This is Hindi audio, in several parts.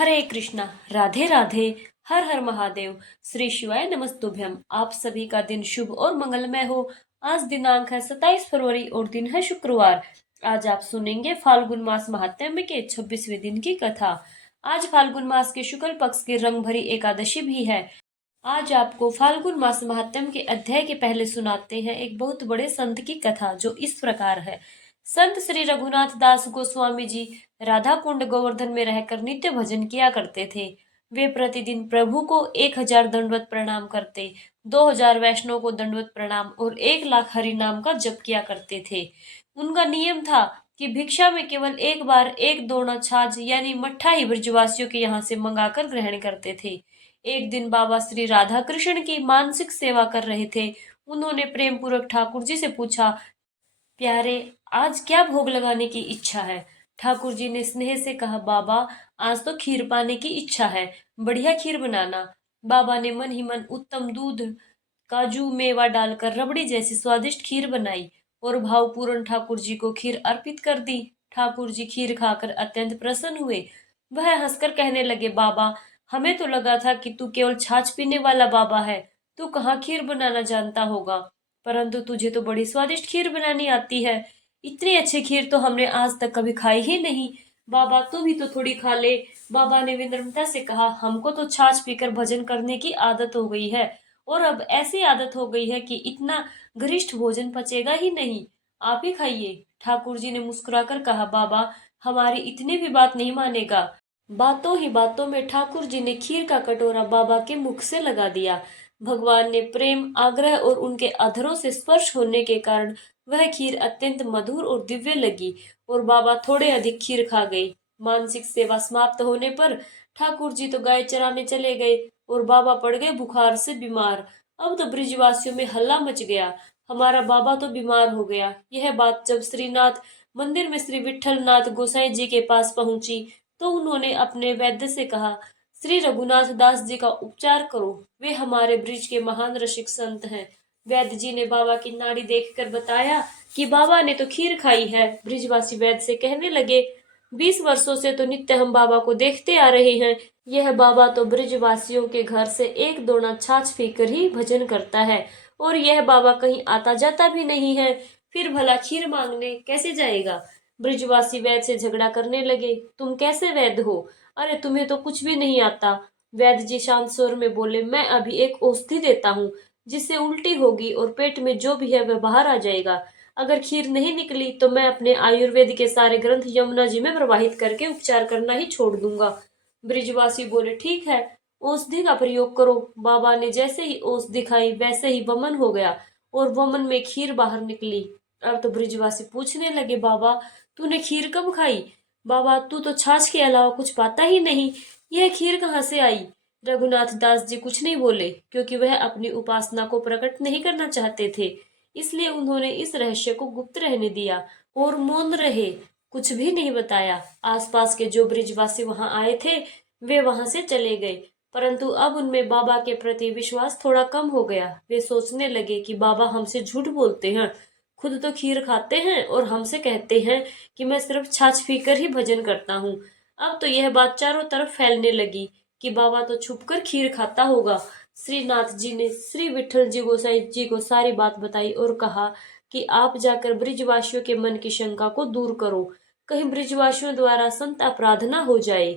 हरे कृष्णा। राधे राधे। हर हर महादेव। श्री शिवाय नमस्तुभ्यम। आप सभी का दिन शुभ और मंगलमय हो। आज दिनांक है 27 फरवरी और दिन है शुक्रवार। आज आप सुनेंगे फाल्गुन मास महात्म्य के 26वें दिन की कथा। आज फाल्गुन मास के शुक्ल पक्ष की रंग भरी एकादशी भी है। आज आपको फाल्गुन मास महात्म्य के अध्याय के पहले सुनाते हैं एक बहुत बड़े संत की कथा, जो इस प्रकार है। संत श्री रघुनाथ दास गोस्वामी जी राधा कुंड गोवर्धन में रहकर नित्य भजन किया करते थे। वे प्रतिदिन प्रभु को 1000 दंडवत प्रणाम करते, 2000 वैष्णव को दंडवत प्रणाम और 1 लाख हरि नाम का जप किया करते थे। उनका नियम था कि भिक्षा में केवल एक बार एक दोना छाछ यानी मट्ठा ही ब्रजवासियों के यहाँ से मंगाकर ग्रहण करते थे। एक दिन बाबा श्री राधा कृष्ण की मानसिक सेवा कर रहे थे। उन्होंने प्रेम पूर्वक ठाकुर जी से पूछा, प्यारे, आज क्या भोग लगाने की इच्छा है? ठाकुर जी ने स्नेह से कहा, बाबा, आज तो खीर पाने की इच्छा है, बढ़िया खीर बनाना। बाबा ने मन ही मन उत्तम दूध, काजू, मेवा डालकर रबड़ी जैसी स्वादिष्ट खीर बनाई और भावपूर्ण ठाकुर जी को खीर अर्पित कर दी। ठाकुर जी खीर खाकर अत्यंत प्रसन्न हुए। वह हंसकर कहने लगे, बाबा, हमें तो लगा था कि तू केवल छाछ पीने वाला बाबा है, तू कहाँ खीर बनाना जानता होगा, परंतु तुझे तो बड़ी स्वादिष्ट खीर बनानी आती है। इतनी अच्छी खीर तो हमने आज तक कभी खाई ही नहीं। बाबा, तू भी तो थोड़ी खा ले। बाबा ने विनम्रता से कहा, हमको तो छाछ पीकर भजन करने की आदत हो गई है और अब ऐसी आदत हो गई है कि इतना गरिष्ठ भोजन पचेगा ही नहीं। आप ही खाइए। ठाकुर जी ने मुस्कुराकर कहा, बाबा, हमारी इतनी भी बात नहीं मानेगा। बातों ही बातों में ठाकुर जी ने खीर का कटोरा बाबा के मुख से लगा दिया। भगवान ने प्रेम, आग्रह और उनके अधरों से स्पर्श होने के कारण वह खीर अत्यंत मधुर और दिव्य लगी और बाबा थोड़े अधिक खीर खा गई। मानसिक सेवा समाप्त होने पर ठाकुर जी तो गाय चराने चले गए और बाबा पड़ गए बुखार से बीमार। अब तो ब्रिजवासियों में हल्ला मच गया, हमारा बाबा तो बीमार हो गया। यह बात जब श्रीनाथ मंदिर में श्री विठल नाथ गोसाई जी के पास पहुंची तो उन्होंने अपने वैद्य से कहा, श्री रघुनाथ दास जी का उपचार करो, वे हमारे ब्रिज के महान रसिक संत हैं। वैद्य जी ने बाबा की नाड़ी देखकर बताया कि बाबा ने तो खीर खाई है। ब्रिजवासी वैद्य से कहने लगे, 20 वर्षों से तो नित्य हम बाबा को देखते आ रहे हैं। यह बाबा तो ब्रिजवासियों के घर से एक दोना छाछ पीकर ही भजन करता है और यह बाबा कहीं आता जाता भी नहीं है, फिर भला खीर मांगने कैसे जाएगा? ब्रिजवासी वैद्य से झगड़ा करने लगे, तुम कैसे वैद्य हो? अरे, तुम्हें तो कुछ भी नहीं आता। वैद्य जी शांत स्वर में बोले, मैं अभी एक औषधि देता हूँ जिससे उल्टी होगी और पेट में जो भी है वह बाहर आ जाएगा। अगर खीर नहीं निकली तो मैं अपने आयुर्वेद के सारे ग्रंथ यमुना जी में प्रवाहित करके उपचार करना ही छोड़ दूंगा। ब्रिजवासी बोले, ठीक है, औषधि का प्रयोग करो। बाबा ने जैसे ही औषधि खाई वैसे ही वमन हो गया और वमन में खीर बाहर निकली। अब तो ब्रिजवासी पूछने लगे, बाबा, तूने खीर कब खाई? बाबा, तू तो छाछ के अलावा कुछ पाता ही नहीं, यह खीर कहाँ से आई? रघुनाथ दास जी कुछ नहीं बोले, क्योंकि वह अपनी उपासना को प्रकट नहीं करना चाहते थे। इसलिए उन्होंने इस रहस्य को गुप्त रहने दिया और मौन रहे, कुछ भी नहीं बताया। आसपास के जो ब्रिजवासी वहां आए थे वे वहां से चले गए, परंतु अब उनमें बाबा के प्रति विश्वास थोड़ा कम हो गया। वे सोचने लगे कि बाबा हमसे झूठ बोलते हैं, खुद तो खीर खाते हैं और हमसे कहते हैं कि मैं सिर्फ छाछ पीकर ही भजन करता हूँ। अब तो यह बात चारों तरफ फैलने लगी कि बाबा तो छुपकर खीर खाता होगा। श्रीनाथ जी ने श्री विठल जी गोसाई जी को सारी बात बताई और कहा कि आप जाकर ब्रिजवासियों के मन की शंका को दूर करो, कहीं ब्रिजवासियों द्वारा संत अपराध न हो जाए।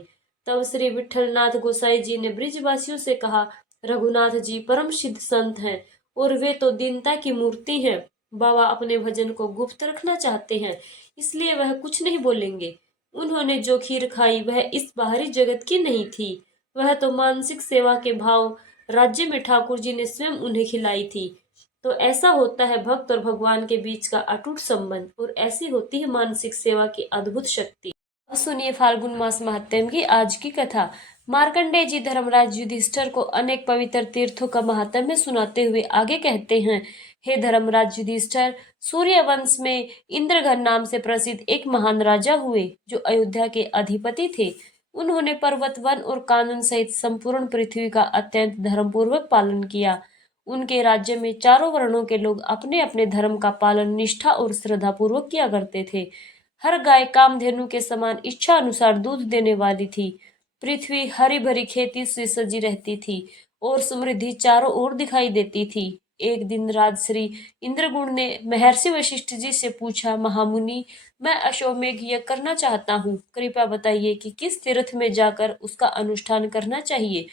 तब श्री विठल नाथ गोसाई जी ने ब्रिजवासियों से कहा, रघुनाथ जी परम सिद्ध संत हैं और वे तो दीनता की मूर्ति हैं। बाबा अपने भजन को गुप्त रखना चाहते हैं, इसलिए वह कुछ नहीं बोलेंगे। उन्होंने जो खीर खाई वह इस बाहरी जगत की नहीं थी, वह तो मानसिक सेवा के भाव राज्य में ठाकुर जी ने स्वयं उन्हें खिलाई थी। तो ऐसा होता है भक्त और भगवान के बीच का अटूट संबंध और ऐसी होती है मानसिक सेवा की अद्भुत शक्ति। अब सुनिए फाल्गुन मास महात्म्य की आज की कथा। मार्कंडेय जी धर्मराज युधिष्ठिर को अनेक पवित्र तीर्थों का महात्म्य सुनाते हुए आगे कहते हैं, हे धर्मराज युधिष्ठिर, सूर्य वंश में इंद्रघन नाम से प्रसिद्ध एक महान राजा हुए जो अयोध्या के अधिपति थे। उन्होंने पर्वत, वन और कानून सहित संपूर्ण पृथ्वी का अत्यंत धर्मपूर्वक पालन किया। उनके राज्य में चारों वर्णों के लोग अपने अपने धर्म का पालन निष्ठा और श्रद्धा पूर्वक किया करते थे। हर गाय कामधेनु के समान इच्छा अनुसार दूध देने वाली थी। पृथ्वी हरी भरी खेती से सजी रहती थी और समृद्धि चारों ओर दिखाई देती थी। एक दिन राजश्री इंद्रगुण ने महर्षि वशिष्ठ जी से पूछा, महामुनि, मैं अश्वमेध यज्ञ करना चाहता हूँ, कृपया बताइए कि किस तीर्थ में जाकर उसका अनुष्ठान करना चाहिए।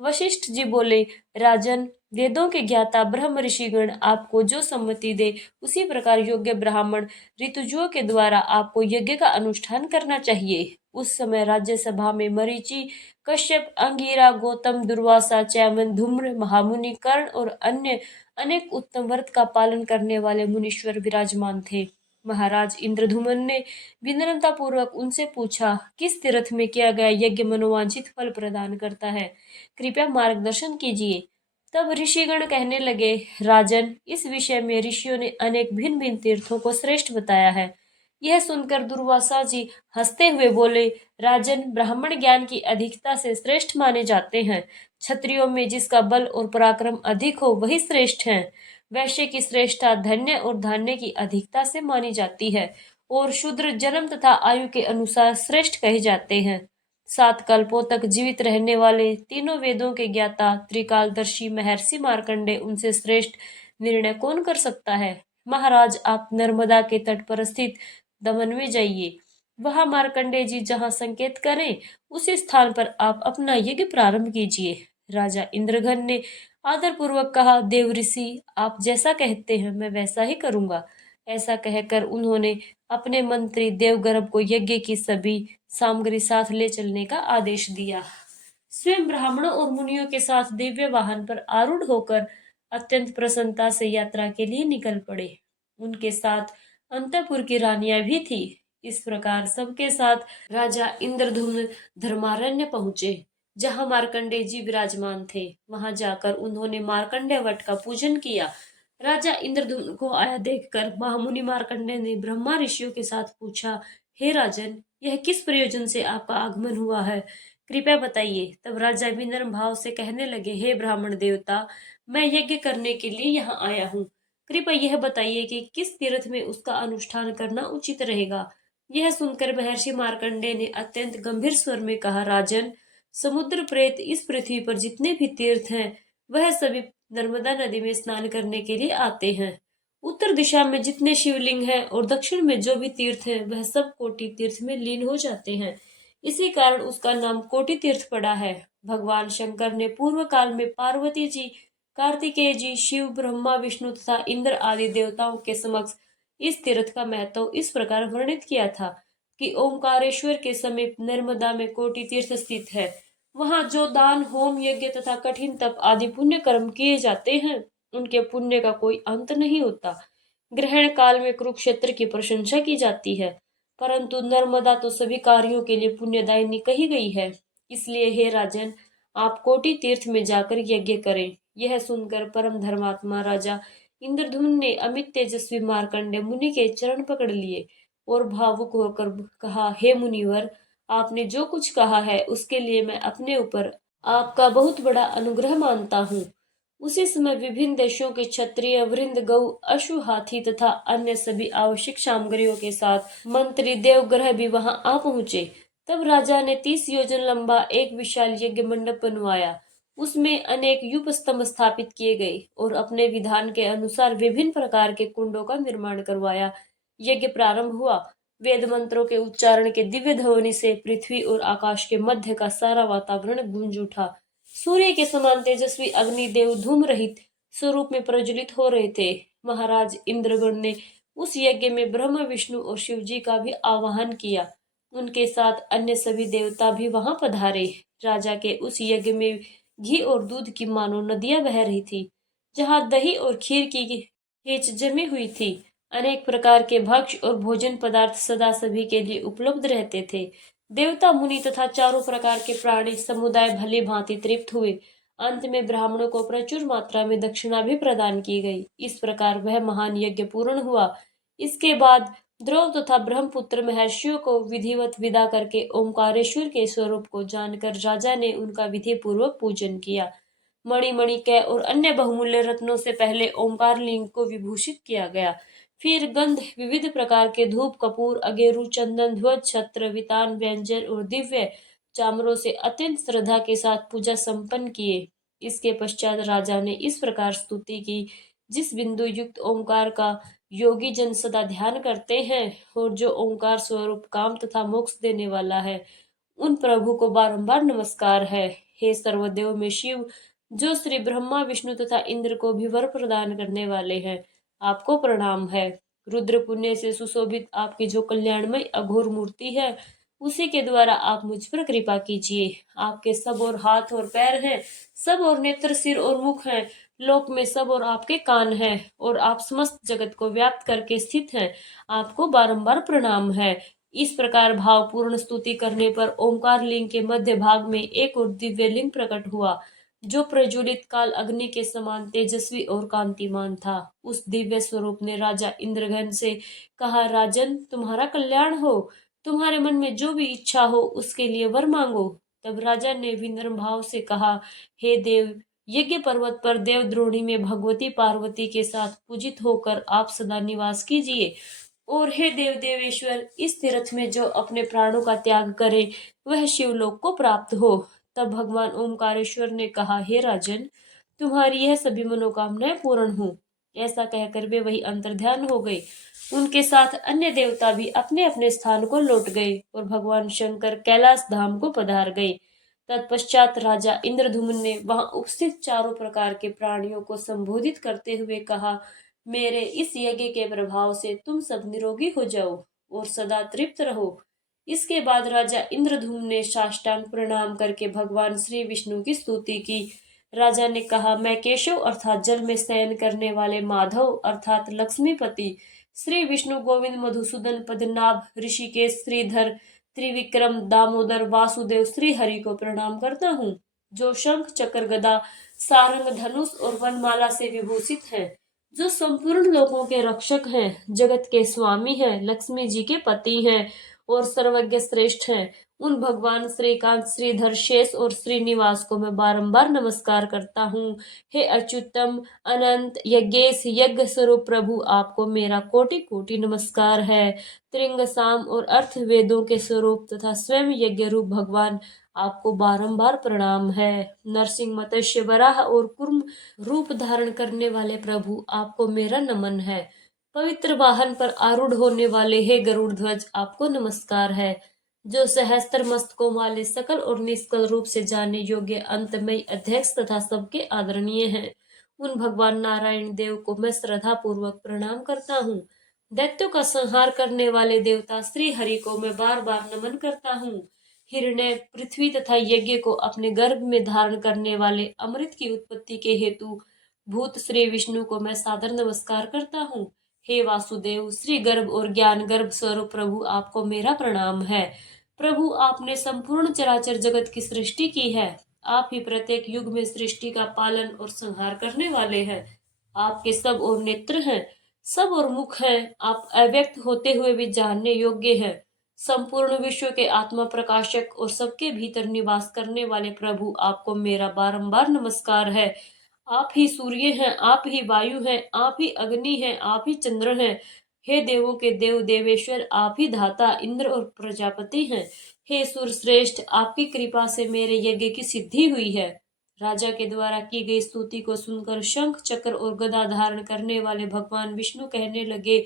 वशिष्ठ जी बोले, राजन, वेदों के ज्ञाता ब्रह्म ऋषिगण आपको जो सम्मति दे उसी प्रकार योग्य ब्राह्मण ऋतुजों के द्वारा आपको यज्ञ का अनुष्ठान करना चाहिए। उस समय राज्यसभा में मरीचि, कश्यप, अंगिरा, गौतम, दुर्वासा, च्यवन, धूम्र, महामुनि, कर्ण और अन्य अनेक उत्तम व्रत का पालन करने वाले मुनीश्वर विराजमान थे। महाराज इंद्रधुमन ने विनम्रता पूर्वक उनसे पूछा, किस तीर्थ में किया गया यज्ञ मनोवांछित फल प्रदान करता है, कृपया मार्गदर्शन कीजिए। तब ऋषिगण कहने लगे, राजन, इस विषय में ऋषियों ने अनेक भिन्न भिन्न तीर्थों को श्रेष्ठ बताया है। यह सुनकर दुर्वासा जी हंसते हुए बोले, राजन, ब्राह्मण ज्ञान की अधिकता से श्रेष्ठ माने जाते हैं। क्षत्रियों में जिसका बल और पराक्रम अधिक हो वही श्रेष्ठ हैं। वैश्य की श्रेष्ठता धन्य और धान्य की अधिकता से मानी जाती है और शूद्र जन्म तथा आयु के अनुसार श्रेष्ठ कहे जाते हैं। 7 कल्पों तक जीवित रहने वाले तीनों वेदों के ज्ञाता त्रिकालदर्शी महर्षि मार्कंडे उनसे श्रेष्ठ निर्णय कौन कर सकता है। महाराज, आप नर्मदा के तट पर स्थित दमन में जाइए। वहां मार्कंडे जी जहां संकेत करें उसी स्थान पर आप अपना यज्ञ प्रारंभ कीजिए। राजा इंद्रघन ने आदर पूर्वक कहा, देव ऋषि, आप जैसा कहते हैं मैं वैसा ही करूंगा। ऐसा कहकर उन्होंने अपने मंत्री देवगर्भ को यज्ञ की सभी सामग्री साथ ले चलने का आदेश दिया। स्वयं ब्राह्मणों और मुनियों के साथ दिव्य वाहन पर आरूढ़ होकर अत्यंत प्रसन्नता से यात्रा के लिए निकल पड़े। उनके साथ अंतपुर की रानियां भी थी। इस प्रकार सबके साथ राजा इंद्रधुम्न धर्मारण्य पहुंचे, जहां मार्कंडेय जी विराजमान थे। वहां जाकर उन्होंने मार्कंडेय वट का पूजन किया। राजा इंद्रधुम्न को आया देखकर महामुनि मार्कंडेय ने ब्रह्मा ऋषियों के साथ पूछा, हे राजन, यह किस प्रयोजन से आपका आगमन हुआ है, कृपया बताइए। तब राजा विनम्र भाव से कहने लगे, हे ब्राह्मण देवता, मैं यज्ञ करने के लिए यहाँ आया हूँ। कृपया यह बताइए कि किस तीर्थ में उसका अनुष्ठान करना उचित रहेगा। यह सुनकर महर्षि मार्कंडेय ने अत्यंत गंभीर स्वर में कहा, राजन, समुद्र प्रेत इस पृथ्वी पर जितने भी तीर्थ हैं वह सभी नर्मदा नदी में स्नान करने के लिए आते हैं। उत्तर दिशा में जितने शिवलिंग हैं और दक्षिण में जो भी तीर्थ हैं वह सब कोटि तीर्थ में लीन हो जाते हैं। इसी कारण उसका नाम कोटि तीर्थ पड़ा है। भगवान शंकर ने पूर्व काल में पार्वती जी, कार्तिकेय जी, शिव, ब्रह्मा, विष्णु तथा इंद्र आदि देवताओं के समक्ष इस तीर्थ का महत्व इस प्रकार वर्णित किया था कि ओमकारेश्वर के समीप नर्मदा में कोटि तीर्थ स्थित है। वहां जो दान, होम, यज्ञ तथा कठिन तप आदि पुण्य कर्म किए जाते हैं उनके पुण्य का कोई अंत नहीं होता। ग्रहण काल में कुरुक्षेत्र की प्रशंसा की जाती है, परंतु नर्मदा तो सभी कार्यों के लिए पुण्यदायिनी कही गई है। इसलिए हे राजन, आप कोटि तीर्थ में जाकर यज्ञ करें। यह सुनकर परम धर्मात्मा राजा इंद्रधुम्न ने अमित तेजस्वी मार्कंडे मुनि के चरण पकड़ लिए और भावुक होकर कहा, हे मुनिवर, आपने जो कुछ कहा है उसके लिए मैं अपने ऊपर आपका बहुत बड़ा अनुग्रह मानता हूँ। उसी समय विभिन्न देशों के क्षत्रिय वृंद, गौ, अश्व, हाथी तथा अन्य सभी आवश्यक सामग्रियों के साथ मंत्री देवग्रह भी वहां आ पहुंचे। तब राजा ने 30 योजन लंबा एक विशाल यज्ञ मंडप बनवाया। उसमें अनेक यूप स्तंभ स्थापित किए गए और अपने विधान के अनुसार विभिन्न प्रकार के कुंडों का निर्माण करवाया। यज्ञ प्रारंभ हुआ। वेद मंत्रों के उच्चारण के दिव्य ध्वनि से पृथ्वी और आकाश के मध्य का सारा वातावरण गूंज उठा। सूर्य के समान तेजस्वी अग्निदेव धूम रहित स्वरूप में प्रज्वलित हो रहे थे। महाराज इंद्रगण ने उस यज्ञ में ब्रह्मा, विष्णु और शिव जी का भी आवाहन किया। उनके साथ अन्य सभी देवता भी वहां पधारे। राजा के उस यज्ञ में घी और दूध की मानो नदियां बह रही थी। जहां दही और खीर की खींच जमी हुई थी। अनेक प्रकार के भक्ष्य और भोजन पदार्थ सदा सभी के लिए उपलब्ध रहते थे। देवता, मुनि तथा चारों प्रकार के प्राणी समुदाय भली भांति तृप्त हुए। अंत में ब्राह्मणों को प्रचुर मात्रा में दक्षिणा भी प्रदान की गई। इस प्रकार वह महान यज्ञ पूर्ण हुआ। इसके बाद ध्रुव तथा ब्रह्मपुत्र महर्षियों को विधिवत विदा करके ओमकारेश्वर के स्वरूप को जानकर राजा ने उनका विधि पूर्वक पूजन किया। मणि, मणिकै और अन्य बहुमूल्य रत्नों से पहले ओमकार लिंग को विभूषित किया गया। फिर गंध, विविध प्रकार के धूप, कपूर, अगेरू, चंदन, ध्वज, छत्र, वितान, व्यंजन और दिव्य चामरों से अत्यंत श्रद्धा के साथ पूजा संपन्न किए। इसके पश्चात राजा ने इस प्रकार स्तुति की, जिस बिंदु युक्त ओंकार का योगी जन सदा ध्यान करते हैं और जो ओंकार स्वरूप काम तथा मोक्ष देने वाला है, उन प्रभु को बारंबार नमस्कार है। हे सर्वदेव में शिव, जो श्री ब्रह्मा विष्णु तथा इंद्र को भी वर प्रदान करने वाले हैं, आपको प्रणाम है। रुद्र पुण्य से सुशोभित आपकी जो कल्याणमय अघोर मूर्ति है, उसी के द्वारा आप मुझ पर कृपा कीजिए। आपके सब और हाथ और पैर हैं, सब और नेत्र, सिर और मुख हैं, लोक में सब और आपके कान हैं, और आप समस्त जगत को व्याप्त करके स्थित हैं। आपको बारंबार प्रणाम है। इस प्रकार भावपूर्ण स्तुति करने पर ओंकार लिंग के मध्य भाग में एक और दिव्य लिंग प्रकट हुआ, जो प्रज्वलित काल अग्नि के समान तेजस्वी और कांतिमान था। उस दिव्य स्वरूप ने राजा इंद्रघन से कहा, राजन, तुम्हारा कल्याण हो। तुम्हारे मन में जो भी इच्छा हो उसके लिए वर मांगो। तब राजा ने विनम्र भाव से कहा, हे देव, यज्ञ पर्वत पर देवद्रोणी में भगवती पार्वती के साथ पूजित होकर आप सदा निवास कीजिए। और हे देव देवेश्वर, इस तीर्थ में जो अपने प्राणों का त्याग करे वह शिवलोक को प्राप्त हो। तब भगवान ओमकारेश्वर ने कहा, हे राजन, तुम्हारी यह सभी मनोकामनाएं पूर्ण हो। ऐसा कहकर वे वही अंतर्ध्यान हो गए। उनके साथ अन्य देवता भी अपने अपने स्थान को लौट गए और भगवान शंकर कैलाश धाम को पधार गए। तत्पश्चात राजा इंद्रधुम्न ने वहां उपस्थित चारों प्रकार के प्राणियों को संबोधित करते हुए कहा, मेरे इस यज्ञ के प्रभाव से तुम सब निरोगी हो जाओ और सदा तृप्त रहो। इसके बाद राजा इंद्रधुम्न ने साष्टांग प्रणाम करके भगवान श्री विष्णु की स्तुति की। राजा ने कहा, मैं केशव अर्थात जल में शयन करने वाले माधव अर्थात लक्ष्मीपति श्री विष्णु गोविंद मधुसूदन पद्मनाभ ऋषिकेश श्रीधर त्रिविक्रम दामोदर वासुदेव श्री हरि को प्रणाम करता हूँ, जो शंख चक्र गदा सारंग धनुष और वनमाला से विभूषित है, जो संपूर्ण लोकों के रक्षक हैं, जगत के स्वामी हैं, लक्ष्मी जी के पति हैं और सर्वज्ञ श्रेष्ठ हैं, उन भगवान श्रीकांत श्रीधर शेष और श्रीनिवास को मैं बारंबार नमस्कार करता हूँ। हे अच्युतम अनंत यज्ञेश यज्ञ स्वरूप प्रभु, आपको मेरा कोटि कोटि नमस्कार है। त्रिंग साम और अर्थ वेदों के स्वरूप तथा स्वयं यज्ञ रूप भगवान, आपको बारंबार प्रणाम है। नरसिंह मत्स्य वराह और कुर्म रूप धारण करने वाले प्रभु, आपको मेरा नमन है। पवित्र वाहन पर आरूढ़ होने वाले हे गरुड़ ध्वज, आपको नमस्कार है। जो सहस्त्र मस्तकों वाले सकल और निष्कल रूप से जाने योग्य अंतमय अध्यक्ष तथा सबके आदरणीय हैं, उन भगवान नारायण देव को मैं श्रद्धा पूर्वक प्रणाम करता हूँ। दैत्यों का संहार करने वाले देवता श्री हरि को मैं बार बार नमन करता हूँ। हिरण्य, पृथ्वी तथा यज्ञ को अपने गर्भ में धारण करने वाले अमृत की उत्पत्ति के हेतु भूत श्री विष्णु को मैं सादर नमस्कार करता हूँ। हे वासुदेव, श्री गर्भ और ज्ञान गर्भ स्वरूप प्रभु, आपको मेरा प्रणाम है। प्रभु, आपने संपूर्ण चराचर जगत की सृष्टि की है। आप ही प्रत्येक युग में सृष्टि का पालन और संहार करने वाले हैं। आपके सब और नेत्र हैं, सब और मुख हैं। आप अव्यक्त होते हुए भी जानने योग्य हैं। संपूर्ण विश्व के आत्मा प्रकाशक और सबके भीतर निवास करने वाले प्रभु, आपको मेरा बारंबार नमस्कार है। आप ही सूर्य हैं, आप ही वायु हैं, आप ही अग्नि हैं, आप ही चंद्र हैं। हे देवों के देव देवेश्वर, आप ही धाता इंद्र और प्रजापति हैं। हे सुर श्रेष्ठ, आपकी कृपा से मेरे यज्ञ की सिद्धि हुई है। राजा के द्वारा की गई स्तुति को सुनकर शंख चक्र और गदा धारण करने वाले भगवान विष्णु कहने लगे,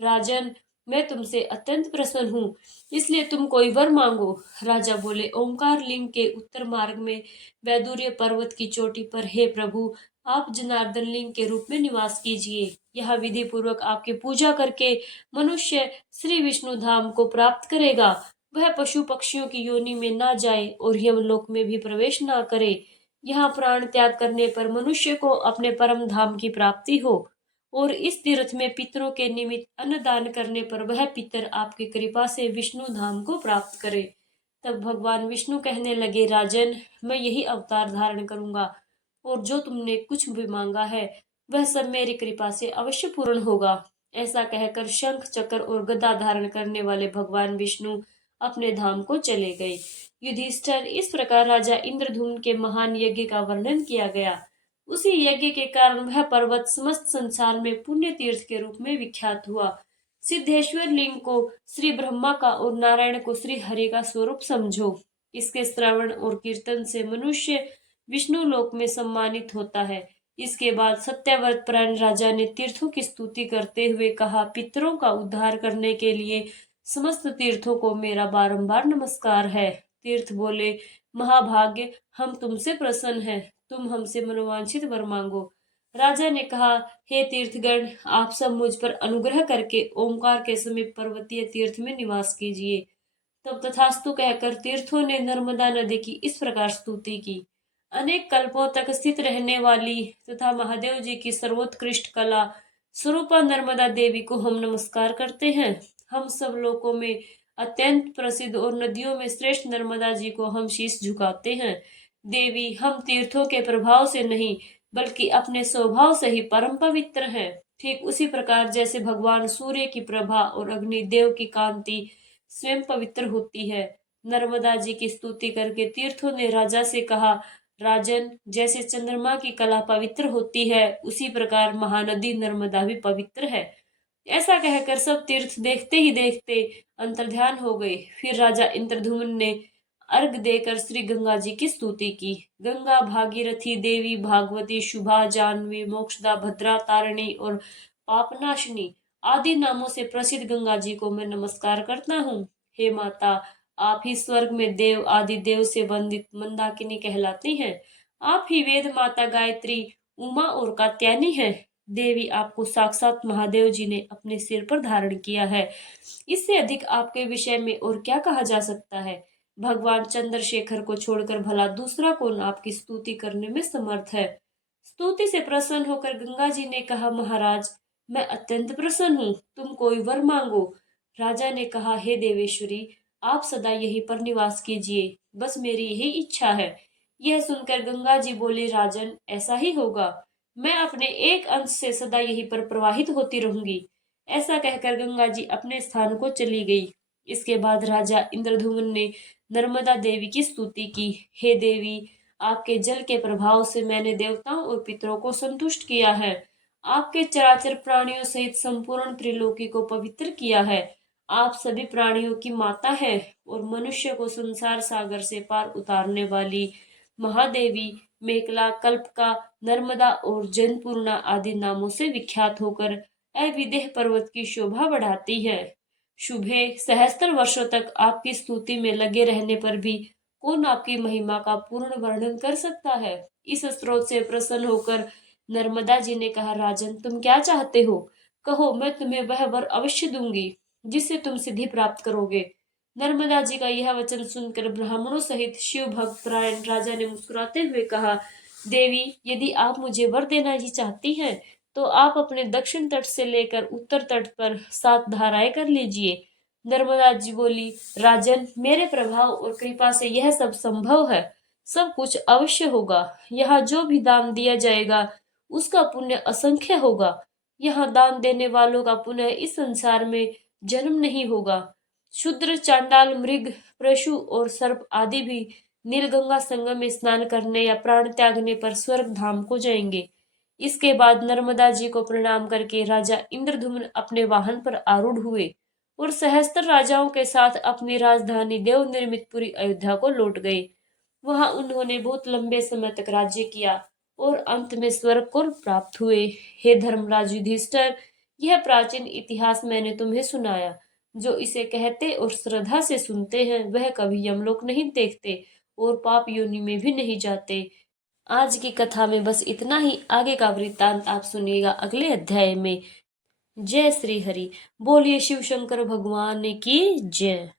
राजन, मैं तुमसे अत्यंत प्रसन्न हूँ, इसलिए तुम कोई वर मांगो। राजा बोले, ओंकार लिंग के उत्तर मार्ग में वैदुर्य पर्वत की चोटी पर हे प्रभु, आप जनार्दन लिंग के रूप में निवास कीजिए। यह विधि पूर्वक आपकी पूजा करके मनुष्य श्री विष्णु धाम को प्राप्त करेगा। वह पशु पक्षियों की योनि में ना जाए और यमलोक में भी प्रवेश ना करे। यहाँ प्राण त्याग करने पर मनुष्य को अपने परम धाम की प्राप्ति हो और इस तीर्थ में पितरों के निमित्त अन्न दान करने पर वह पितर आपकी कृपा से विष्णु धाम को प्राप्त करे। तब भगवान विष्णु कहने लगे, राजन, मैं यही अवतार धारण करूंगा और जो तुमने कुछ भी मांगा है वह सब मेरी कृपा से अवश्य पूर्ण होगा। ऐसा कहकर शंख चक्र और गदा धारण करने वाले भगवान विष्णु अपने धाम को चले गए। युधिष्ठिर, इस प्रकार राजा इंद्रधुम्न के महान यज्ञ का वर्णन किया गया। उसी यज्ञ के कारण वह पर्वत समस्त संसार में पुण्य तीर्थ के रूप में विख्यात हुआ। सिद्धेश्वर लिंग को श्री ब्रह्मा का और नारायण को श्री हरि का स्वरूप समझो। इसके श्रवण और कीर्तन से मनुष्य विष्णु लोक में सम्मानित होता है। इसके बाद सत्यव्रत परायण राजा ने तीर्थों की स्तुति करते हुए कहा, पितरों का उद्धार करने के लिए समस्त तीर्थों को मेरा बारंबार नमस्कार है। तीर्थ बोले, महाभाग्य, हम तुमसे प्रसन्न हैं, तुम हमसे मनोवांछित वर मांगो। राजा ने कहा, हे तीर्थगण, आप सब मुझ पर अनुग्रह करके ओमकार के समीप पर्वतीय तीर्थ में निवास कीजिए। तब तथास्तु कहकर तीर्थों ने नर्मदा नदी की इस प्रकार स्तुति की। अनेक कल्पों तक स्थित रहने वाली तथा महादेव जी की सर्वोत्कृष्ट कला स्वरूपा नर्मदा देवी को हम नमस्कार करते हैं। हम सब लोकों में अत्यंत प्रसिद्ध और नदियों में श्रेष्ठ नर्मदा जी को हम शीश झुकाते हैं। देवी, हम तीर्थों के प्रभाव से नहीं बल्कि अपने स्वभाव से ही परम पवित्र हैं। ठीक उसी प्रकार जैसे भगवान सूर्य की प्रभा और अग्निदेव की कांति स्वयं पवित्र होती है। नर्मदा जी की स्तुति करके तीर्थों ने राजा से कहा, राजन, जैसे चंद्रमा की कला पवित्र होती है उसी प्रकार महानदी नर्मदा भी पवित्र है। ऐसा कहकर सब तीर्थ देखते ही देखते अंतर्ध्यान हो गए। फिर राजा इंद्रधुम्न ने अर्घ देकर श्री गंगा जी की स्तुति की। गंगा, भागीरथी, देवी, भागवती, शुभा, जानवी, मोक्षदा, भद्रा, तारिणी और पापनाशिनी आदि नामों से प्रसिद्ध गंगा जी को मैं नमस्कार करता हूँ। हे माता, आप ही स्वर्ग में देव आदि देव से वंदित मंदाकिनी कहलाती हैं। आप ही वेद माता गायत्री, उमा और कात्यायनी हैं। देवी, आपको साक्षात महादेव जी ने अपने सिर पर धारण किया है। इससे अधिक आपके विषय में और क्या कहा जा सकता है। भगवान चंद्रशेखर को छोड़कर भला दूसरा कौन आपकी स्तुति करने में समर्थ है। स्तुति से प्रसन्न होकर गंगा जी ने कहा, महाराज, मैं अत्यंत प्रसन्न हूँ, तुम कोई वर मांगो। राजा ने कहा, हे देवेश्वरी, आप सदा यहीं पर निवास कीजिए, बस मेरी यही इच्छा है। यह सुनकर गंगा जी बोली, राजन, ऐसा ही होगा, मैं अपने एक अंश से सदा यहीं पर प्रवाहित होती रहूंगी। ऐसा कहकर गंगा जी अपने स्थान को चली गई। इसके बाद राजा इंद्रधुम्न ने नर्मदा देवी की स्तुति की। हे देवी, आपके जल के प्रभाव से मैंने देवताओं और पितरों को संतुष्ट किया है। आपके चराचर प्राणियों सहित संपूर्ण त्रिलोकी को पवित्र किया है। आप सभी प्राणियों की माता है और मनुष्य को संसार सागर से पार उतारने वाली महादेवी मेखला, कल्पका, नर्मदा और जनपूर्णा आदि नामों से विख्यात होकर अविदेह पर्वत की शोभा बढ़ाती है। शुभे सहस्त्र वर्षों तक आपकी स्तुति में लगे रहने पर भी कौन आपकी महिमा का पूर्ण वर्णन कर सकता है। इस स्रोत से प्रसन्न होकर नर्मदा जी ने कहा, राजन, तुम क्या चाहते हो, कहो, मैं तुम्हें वह वर अवश्य दूंगी जिससे तुम सिद्धि प्राप्त करोगे। नर्मदा जी का यह वचन सुनकर ब्राह्मणों सहित शिव भक्त परायण राजा ने मुस्कुराते हुए कहा, देवी, यदि आप मुझे वर देना ही चाहती हैं तो आप अपने दक्षिण तट से लेकर उत्तर तट पर 7 धाराएं कर लीजिए। नर्मदा जी बोली, राजन, मेरे प्रभाव और कृपा से यह सब संभव है, सब कुछ अवश्य होगा। यहाँ जो भी दान दिया जाएगा उसका पुण्य असंख्य होगा। यहाँ दान देने वालों का पुनः इस संसार में जन्म नहीं होगा। शूद्र, चांडाल, मृग, पशु और सर्प आदि भी नीलगंगा संगम में स्नान करने या प्राण त्यागने पर स्वर्ग धाम को जाएंगे। इसके बाद नर्मदा जी को प्रणाम करके राजा इंद्रधुम्न अपने वाहन पर आरूढ़ हुए और सहस्त्र राजाओं के साथ अपनी राजधानी देव निर्मितपुरी अयोध्या को लौट गए। वहां उन्होंने बहुत लंबे समय तक राज्य किया और अंत में स्वर्ग को प्राप्त हुए। हे धर्मराज युधिष्ठिर, यह प्राचीन इतिहास मैंने तुम्हें सुनाया। जो इसे कहते और श्रद्धा से सुनते हैं वह कभी यमलोक नहीं देखते और पाप योनि में भी नहीं जाते। आज की कथा में बस इतना ही। आगे का वृत्तांत आप सुनिएगा अगले अध्याय में। जय श्री हरि। बोलिए शिव शंकर भगवान की जय।